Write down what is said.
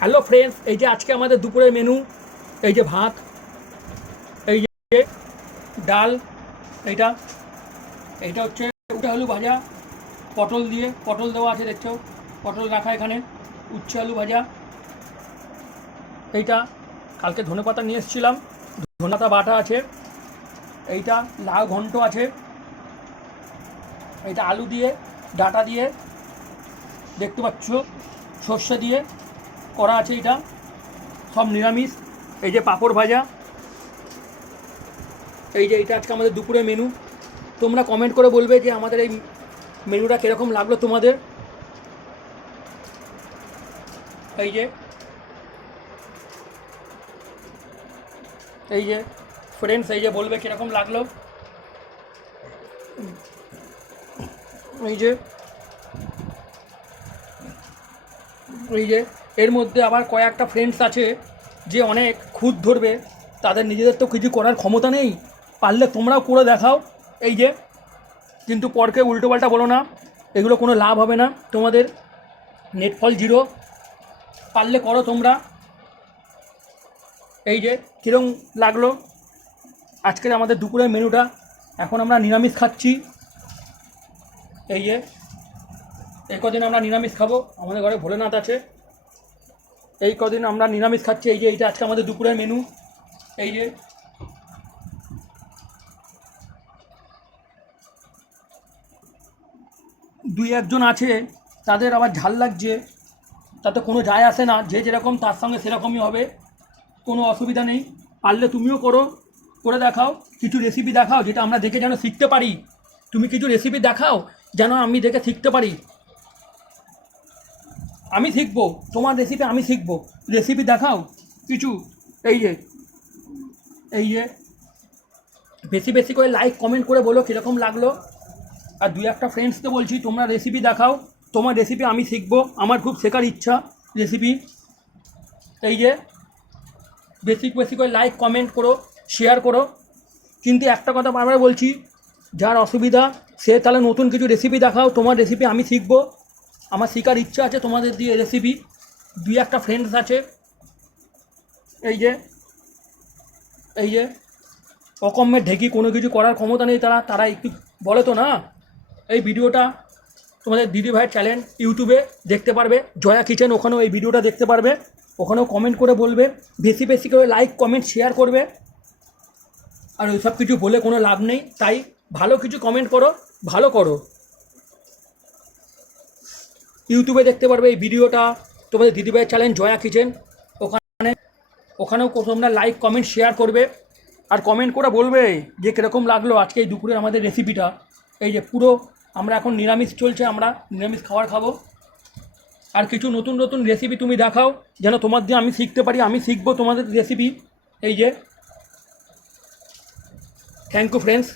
Hello friends, এই যে আজকে আমাদের দুপুরের মেনু, এই যে ভাত, এই যে ডাল, এইটা এইটা হচ্ছে উচ্ছে আলু ভাজা, পটল দিয়ে পটল দেওয়া আছে, দেখছো পটল রাখা এখানে, উচ্ছে আলু ভাজা, এইটা কালকে ধনেপাতা নিয়ে এসেছিলাম, ধনেপাতা বাটা আছে, এইটা লাউ ঘন্ট আছে, এইটা আলু দিয়ে ডাঁটা দিয়ে দেখতে পাচ্ছ, সর্ষে দিয়ে করা আছে, এটা সব নিরামিষ। এই যে পাঁপড় ভাজা, এই যে এটা আজকে আমাদের দুপুরের মেনু। তোমরা কমেন্ট করে বলবে যে আমাদের এই মেনুটা কীরকম লাগলো তোমাদের। এই যে এই যে ফ্রেন্ডস, এই যে বলবে কীরকম লাগলো। এই যে এই যে এর মধ্যে আবার কয়েকটা ফ্রেন্ডস আছে যে অনেক খুঁত ধরবে, তাদের নিজেদের তো কিছু করার ক্ষমতা নেই, পারলে তোমরাও করে দেখাও। এই যে কিন্তু পরকে উল্টোপাল্টা বলো না, এগুলো কোনো লাভ হবে না তোমাদের, নেটফল জিরো, পারলে করো তোমরা। এই যে কীরকম লাগলো আজকের আমাদের দুপুরের মেনুটা। এখন আমরা নিরামিষ খাচ্ছি। এই যে এই কদিন আমরা নিরামিষ খাবো, আমাদের ঘরে ভোলেনাথ আছে, এই কদিন আমরা নিরামিষ খাচ্ছি। এই যে এইটা আজকে আমাদের দুপুরের মেনু। এই যে দুই একজন আছে তাদের আবার ঝাল লাগছে, তাতে কোনো যায় আসে না, যে যেরকম তার সঙ্গে সেরকমই হবে, কোনো অসুবিধা নেই। পারলে তুমিও করো, করে দেখাও, কিছু রেসিপি দেখাও যেটা আমরা দেখে যেন শিখতে পারি। তুমি কিছু রেসিপি দেখাও যেন আমি দেখে শিখতে পারি, আমি শিখবো তোমার রেসিপি, আমি শিখবো, রেসিপি দেখাও কিছু। এই যে এই যে বেশি বেশি করে লাইক কমেন্ট করে বলো কীরকম লাগলো। আর দুই একটা ফ্রেন্ডসকে বলছি তোমরা রেসিপি দেখাও, তোমার রেসিপি আমি শিখবো, আমার খুব শেখার ইচ্ছা রেসিপি। এই যে বেশি বেশি করে লাইক কমেন্ট করো, শেয়ার করো। কিন্তু একটা কথা বারবার বলছি, যার অসুবিধা সে তাহলে নতুন কিছু রেসিপি দেখাও, তোমার রেসিপি আমি শিখবো, আমার শেখার ইচ্ছা আছে তোমাদের দিয়ে রেসিপি। দুই একটা ফ্রেন্ডস আছে এই যে এই যে অকম্যের ঢেকি, কোনো কিছু করার ক্ষমতা নেই, তারা তারা একটু বলে তো না। এই ভিডিওটা তোমাদের দিদিভাইয়ের চ্যানেল ইউটিউবে দেখতে পারবে, জয়া কিচেন, ওখানেও এই ভিডিওটা দেখতে পারবে, ওখানেও কমেন্ট করে বলবে, বেশি বেশি করে লাইক কমেন্ট শেয়ার করবে। আর ওই সব কিছু বলে কোনো লাভ নেই, তাই ভালো কিছু কমেন্ট করো, ভালো করো। ইউটিউবে দেখতে পারবে এই ভিডিওটা, তোমাদের দিদিভাইয়ের চ্যানেল জয়া কিচেন, ওখানে ওখানেও তোমরা লাইক কমেন্ট শেয়ার করবে। আর কমেন্ট করে বলবে যে কীরকম লাগলো আজকে এই দুপুরে আমাদের রেসিপিটা। এই যে পুরো আমরা এখন নিরামিষ চলছে, আমরা নিরামিষ খাবার খাবো। আর কিছু নতুন নতুন রেসিপি তুমি দেখাও যেন তোমার দিয়ে আমি শিখতে পারি, আমি শিখবো তোমাদের রেসিপি। এই যে থ্যাংক ইউ ফ্রেন্ডস।